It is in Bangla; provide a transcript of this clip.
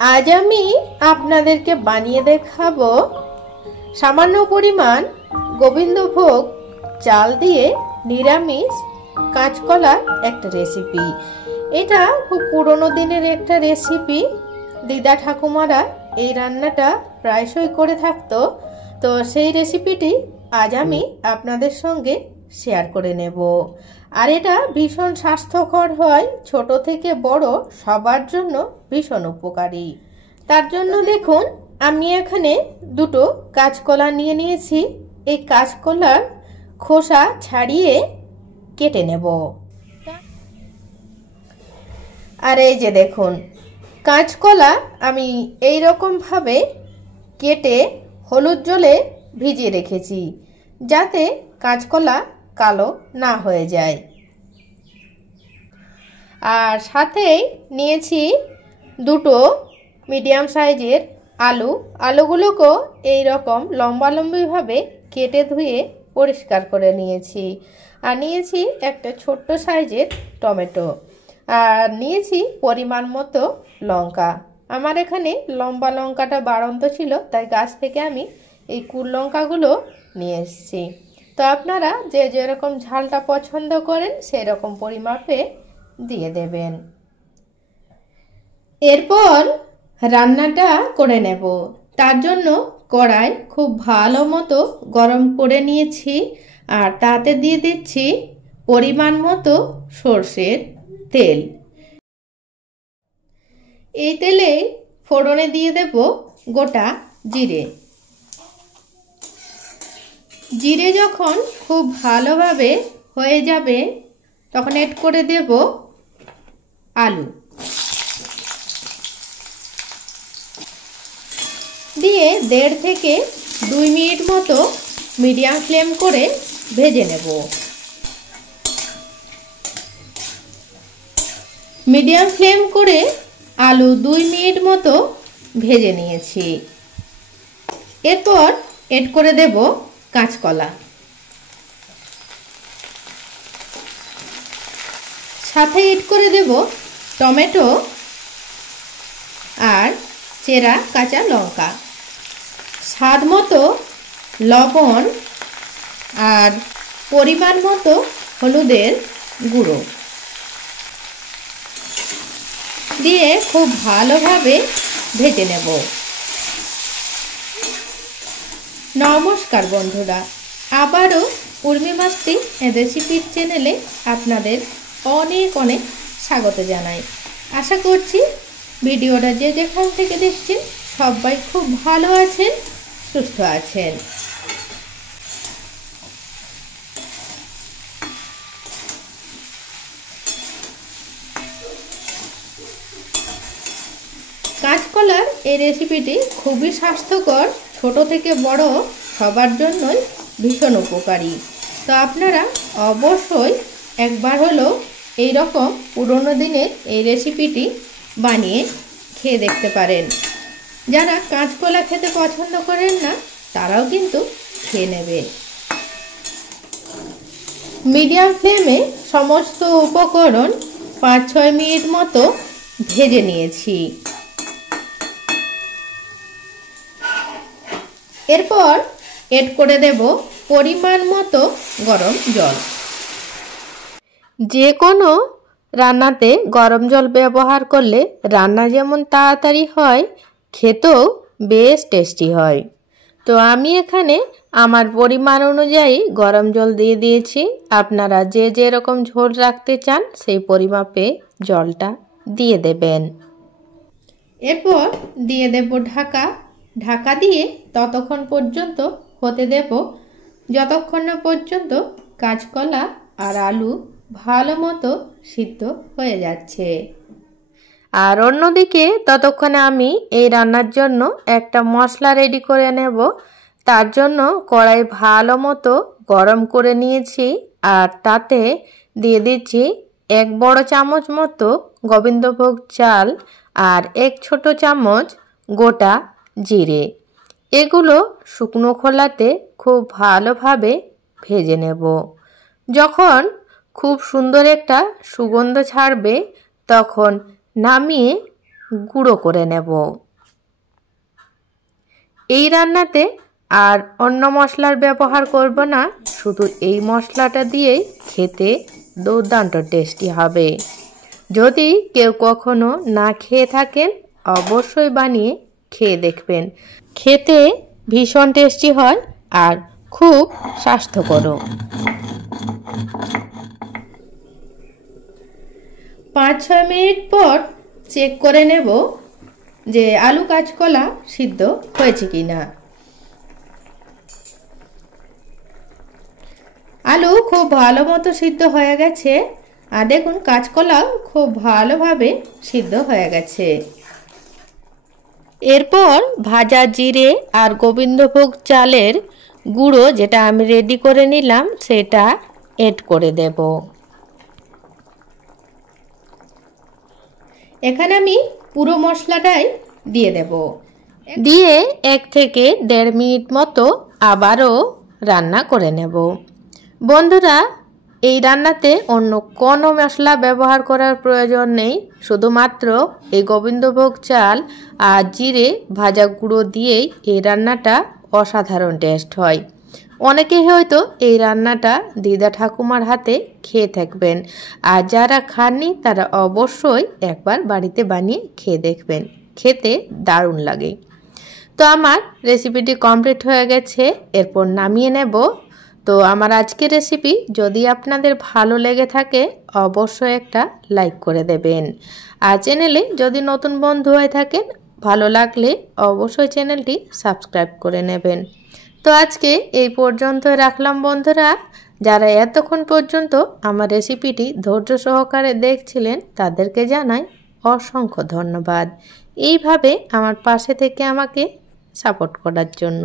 আজ আমি আপনাদেরকে বানিয়ে দেখাবো সামান্য পরিমাণ গোবিন্দভোগ চাল দিয়ে নিরামিষ কাঁচকলার একটা রেসিপি। এটা খুব পুরনো দিনের একটা রেসিপি। দিদা ঠাকুমারা এই রান্নাটা প্রায়শই করে থাকতো। তো সেই রেসিপিটি আজ আমি আপনাদের সঙ্গে শেয়ার করে নেব। আর এটা ভীষণ স্বাস্থ্যকর হয়, ছোট থেকে বড় সবার জন্য ভীষণ উপকারী। তার জন্য দেখুন আমি এখানে দুটো কাঁচকলা নিয়ে নিয়েছি। এই কাঁচকলার খোসা ছাড়িয়ে কেটে নেব। আর এই যে দেখুন কাঁচকলা আমি এই রকম ভাবে কেটে হলুদ জলে ভিজিয়ে রেখেছি, যাতে কাঁচকলা কালো না হয়ে যায়। আর সাথেই নিয়েছি দুটো মিডিয়াম সাইজের আলুগুলোকেও এই রকম লম্বালম্বিভাবে কেটে ধুয়ে পরিষ্কার করে নিয়েছি। আর নিয়েছি একটা ছোট্ট সাইজের টমেটো, আর নিয়েছি পরিমাণ মতো লঙ্কা। আমার এখানে লম্বা লঙ্কাটা বাড়ন্ত ছিল, তাই গাছ থেকে আমি এই কুল লঙ্কাগুলো নিয়ে এসেছি। তো আপনারা যে যেরকম ঝালটা পছন্দ করেন সেই রকম পরিমাপে দিয়ে দেবেন। এরপর রান্নাটা করে নেব। তার জন্য কড়াই খুব ভালো মতো গরম করে নিয়েছি, আর তাতে দিয়ে দিচ্ছি পরিমাণ মতো সর্ষের তেল। এই তেলে ফোড়নে দিয়ে দেব গোটা জিরে। জিরে যখন খুব ভালোভাবে হয়ে যাবে তখন এড করে দেব আলু, দিয়ে 1.5 থেকে 2 মিনিট মতো মিডিয়াম ফ্লেম করে ভেজে নেব। মিডিয়াম ফ্লেম করে আলু 2 মিনিট মতো ভেজে নিয়েছি। এরপর এড করে দেব কাঁচকলা, সাথে এড করে দেব টমেটো আর চেরা কাঁচা লঙ্কা, স্বাদ মতো লবণ আর পরিমাণ মতো হলুদের গুঁড়ো দিয়ে খুব ভালোভাবে ভেজে নেব। নমস্কার বন্ধুরা, আবারও উর্মি মাস্তি রেসিপির চ্যানেলে আপনাদের অনেক অনেক স্বাগত জানাই। আশা করছি ভিডিওটা যে যেখান থেকে দেখছেন সবাই খুব ভালো আছেন, সুস্থ আছেন। কাঁচকলার এই রেসিপিটি খুবই স্বাস্থ্যকর, ছোট থেকে বড় সবার জন্যই ভীষণ উপকারী। তো আপনারা অবশ্যই একবার হলেও এই রকম পুরনো দিনের এই রেসিপিটি বানিয়ে খেয়ে দেখতে পারেন। যারা কাঁচকলা খেতে পছন্দ করেন না তারাও কিন্তু খেয়ে নেবেন। মিডিয়াম ফ্লেমে সমস্ত উপকরণ 5-6 মিনিট মতো ভেজে নিয়েছি। এরপর এড করে দেব পরিমাণ মতো গরম জল। যে কোনো রান্নাতে গরম জল ব্যবহার করলে রান্না যেমন তাড়াতাড়ি হয়, খেতেও বেশ টেস্টি হয়। তো আমি এখানে আমার পরিমাণ অনুযায়ী গরম জল দিয়ে দিয়েছি। আপনারা যে যেরকম ঝোল রাখতে চান সেই পরিমাপে জলটা দিয়ে দেবেন। এরপর দিয়ে দেব ঢাকা দিয়ে ততক্ষণ পর্যন্ত হতে দেব যতক্ষণ না পর্যন্ত কাঁচকলা আর আলু ভালো মতো সিদ্ধ হয়ে যাচ্ছে। আর অন্যদিকে ততক্ষণে আমি এই রান্নার জন্য একটা মশলা রেডি করে নেব। তার জন্য কড়াই ভালো মতো গরম করে নিয়েছি, আর তাতে দিয়ে দিচ্ছি 1 বড় চামচ মতো গোবিন্দভোগ চাল আর 1 ছোট চামচ গোটা জিরে। এগুলো শুকনো খোলাতে খুব ভালোভাবে ভেজে নেব। যখন খুব সুন্দর একটা সুগন্ধ ছাড়বে তখন নামিয়ে গুঁড়ো করে নেব। এই রান্নাতে আর অন্য মশলার ব্যবহার করব না, শুধু এই মশলাটা দিয়েই খেতে দুর্দান্ত টেস্টি হবে। যদি কেউ কখনো না খেয়ে থাকেন অবশ্যই বানিয়ে খেয়ে দেখবেন। খেতে ভীষণ টেস্টি হয় আর খুব স্বাস্থ্যকর। 5-6 মিনিট পর চেক করে নেব যে আলু কাঁচকলা সিদ্ধ হয়েছে কিনা। আলু খুব ভালো মতো সিদ্ধ হয়ে গেছে আর দেখুন কাঁচকলাও খুব ভালোভাবে সিদ্ধ হয়ে গেছে। এরপর ভাজা জিরে আর গোবিন্দভোগ চালের গুঁড়ো যেটা আমি রেডি করে নিলাম সেটা এড করে দেব। এখানে আমি পুরো মশলাটাই দিয়ে দেব। দিয়ে 1 থেকে 1.5 মিনিট মতো আবারও রান্না করে নেব। বন্ধুরা, এই রান্নাতে অন্য কোনো মশলা ব্যবহার করার প্রয়োজন নেই, শুধুমাত্র এই গোবিন্দভোগ চাল আর জিরে ভাজা গুঁড়ো দিয়েই এই রান্নাটা অসাধারণ টেস্ট হয়। অনেকেই হয়তো এই রান্নাটা দিদা ঠাকুমার হাতে খেয়ে থাকবেন, আর যারা খাননি তারা অবশ্যই একবার বাড়িতে বানিয়ে খেয়ে দেখবেন, খেতে দারুণ লাগে। তো আমার রেসিপিটি কমপ্লিট হয়ে গেছে, এরপর নামিয়ে নেব। তো আমার আজকের রেসিপি যদি আপনাদের ভালো লেগে থাকে অবশ্যই একটা লাইক করে দেবেন, আর চ্যানেলে যদি নতুন বন্ধু হয়ে থাকেন ভালো লাগলে অবশ্যই চ্যানেলটি সাবস্ক্রাইব করে নেবেন। তো আজকে এই পর্যন্ত রাখলাম বন্ধুরা। যারা এতক্ষণ পর্যন্ত আমার রেসিপিটি ধৈর্য সহকারে দেখছিলেন তাদেরকে জানাই অসংখ্য ধন্যবাদ, এইভাবে আমার পাশে থেকে আমাকে সাপোর্ট করার জন্য।